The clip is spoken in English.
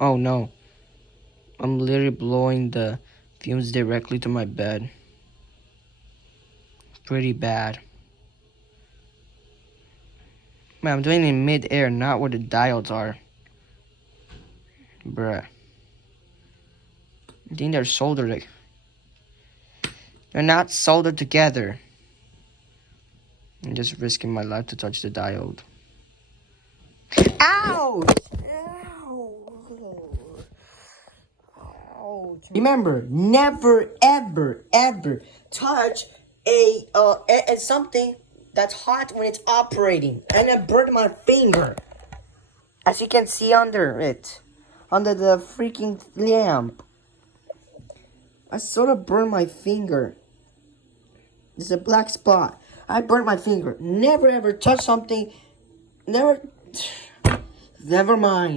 Oh no. I'm literally blowing the fumes directly to my bed. Pretty bad. Man, I'm doing it in mid-air, not where the diodes are. Bruh. I think they're soldered. They're not soldered together. I'm just risking my life to touch the diode. Ouch! Ouch! Remember, never, ever, ever touch a something that's hot when it's operating. And I burned my finger. As you can see under it. Under the freaking lamp. I sort of burned my finger. There's a black spot. I burned my finger. Never ever touch something. Never mind.